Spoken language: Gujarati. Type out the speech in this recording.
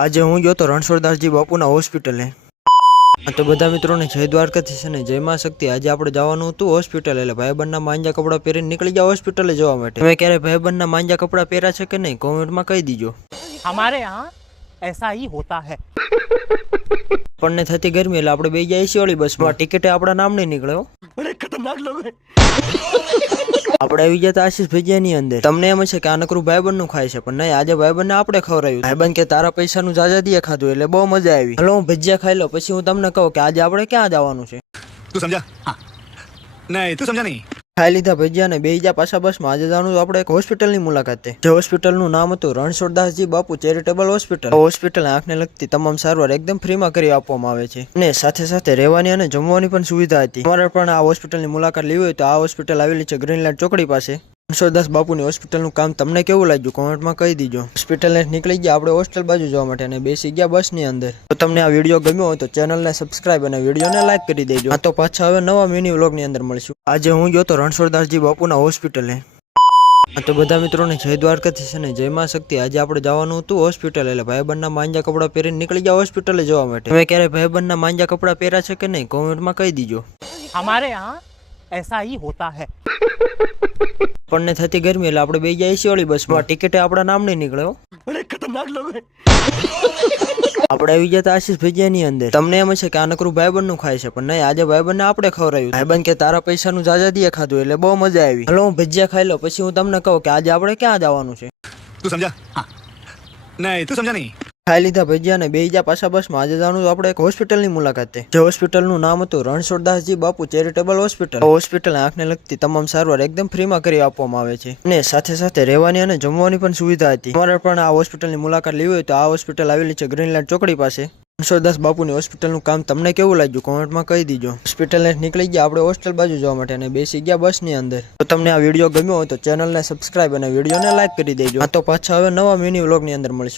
આજે હું ગયો તો રણછોડદાસજી બાપુના હોસ્પિટલે. તો બધા મિત્રોને જય દ્વારકાથી છે ને જય માં શક્તિ. આજે આપણે જવાનું હતું હોસ્પિટલ, એટલે ભાઈબંધના માંજા કપડાં પહેરીને નીકળી ગયા હોસ્પિટલે જવા માટે. તમે ક્યારે ભાઈબંધના માંજા કપડાં પહેર્યા છે કે નહીં, કોમેન્ટમાં કહી દીજો. हमारे यहाँ ऐसा ही होता है. આપણને થતી ગરમી એટલે આપણે બે ગયા એસી વાળી બસમાં. ટિકિટે આપણા નામ નહીં નીકળ્યો. खतरनाक लोग हैं. આપણે આવી ગયા આશીષ ભજીયાની અંદર. તમને એમ છે કે આ નકરું ભાઈબંધ નું ખાય છે, પણ નહીં, આજે ભાઈબંધ ને આપણે ખવડાવ્યું. ભાઈબંધ કે તારા પૈસાનું જાજાદીએ ખાધું એટલે બહુ મજા આવી. હલો, હું ભજીયા ખાઈ લો, પછી હું તમને કહું કે આજે આપણે ક્યાં જવાનું છે. तू समझा? हाँ. नहीं तू समझा नहीं. ખાઈ લીધા ભજીયા ને બેહી જા પાછા બસમાં. આજે જવાનું આપણે એક હોસ્પિટલની મુલાકાતે. જે હોસ્પિટલનું નામ હતું રણછોડદાસજી બાપુ ચેરિટેબલ હોસ્પિટલ. હોસ્પિટલ આંખને લગતી તમામ સારવાર એકદમ ફ્રીમાં કરી આપવામાં આવે છે, અને સાથે સાથે રહેવાની અને જમવાની પણ સુવિધા હતી. તમારે પણ આ હોસ્પિટલની મુલાકાત લેવી હોય તો આ હોસ્પિટલ આવેલી છે ગ્રીનલેન્ડ ચોકડી પાસે. રણછોડદાસ બાપુની હોસ્પિટલનું કામ તમને કેવું લાગ્યું કોમેન્ટમાં કહી દીજો. હોસ્પિટલને નીકળી ગયા આપણે હોસ્ટેલ બાજુ જવા માટે અને બેસી ગયા બસની અંદર. તો તમને આ વિડીયો ગમ્યો હોય તો ચેનલને સબસ્ક્રાઇબ અને વિડીયોને લાઈક કરી દેજો. આ તો પાછા હવે નવા મિની વ્લોગની અંદર મળશું. આજે હું ગયો તો રણછોડદાસજી બાપુના હોસ્પિટલે. તો બધા મિત્રોને જય દ્વારકાથી છે ને જય માં શક્તિ. આજે આપણે જવાનું હતું હોસ્પિટલ, એટલે ભાઈબંધના માંજા કપડાં પહેરીને નીકળી ગયા હોસ્પિટલે જવા માટે. તમે ક્યારે ભાઈબંધના માંજા કપડાં પહેર્યા છે કે નહીં, કોમેન્ટમાં કહી દીજો. हमारे यहाँ ऐसा ही होता है. આપણને થતી ગરમી એટલે આપણે બે ગયા એસી વાળી બસમાં. ટિકિટે આપણા નામ નહીં નીકળ્યો. खतरनाक लोग हैं. આપણે આવી ગયા આશીષ ભજીયાની અંદર. તમને એમ છે કે આ નકરું ભાઈબંધ નું ખાય છે, પણ નહીં, આજે ભાઈબંધ ને આપણે ખવડાવ્યું. ભાઈબંધ કે તારા પૈસાનું જાજાદીએ ખાધું એટલે બહુ મજા આવી. હલો, હું ભજીયા ખાઈ લો, પછી હું તમને કહું કે આજે આપણે ક્યાં જવાનું છે. तू समझा? हाँ. नहीं तू समझा नहीं. ખાઈ લીધા ભજીયા ને બેહી જા પાછા બસમાં. આજે જવાનું આપણે એક હોસ્પિટલની મુલાકાતે. જે હોસ્પિટલનું નામ હતું રણછોડદાસજી બાપુ ચેરિટેબલ હોસ્પિટલ. હોસ્પિટલ આંખને લગતી તમામ સારવાર એકદમ ફ્રીમાં કરી આપવામાં આવે છે, અને સાથે સાથે રહેવાની અને જમવાની પણ સુવિધા હતી. તમારે પણ આ હોસ્પિટલની મુલાકાત લેવી હોય તો આ હોસ્પિટલ આવેલી છે ગ્રીનલેન્ડ ચોકડી પાસે. રણછોડદાસ બાપુની હોસ્પિટલનું કામ તમને કેવું લાગ્યું કોમેન્ટમાં કહી દીજો. હોસ્પિટલને નીકળી ગયા આપણે હોસ્ટેલ બાજુ જવા માટે અને બેસી ગયા બસની અંદર. તો તમને આ વિડીયો ગમ્યો હોય તો ચેનલને સબસ્ક્રાઇબ અને વિડીયોને લાઈક કરી દેજો. આ તો પાછા હવે નવા મિની વ્લોગની અંદર મળશું.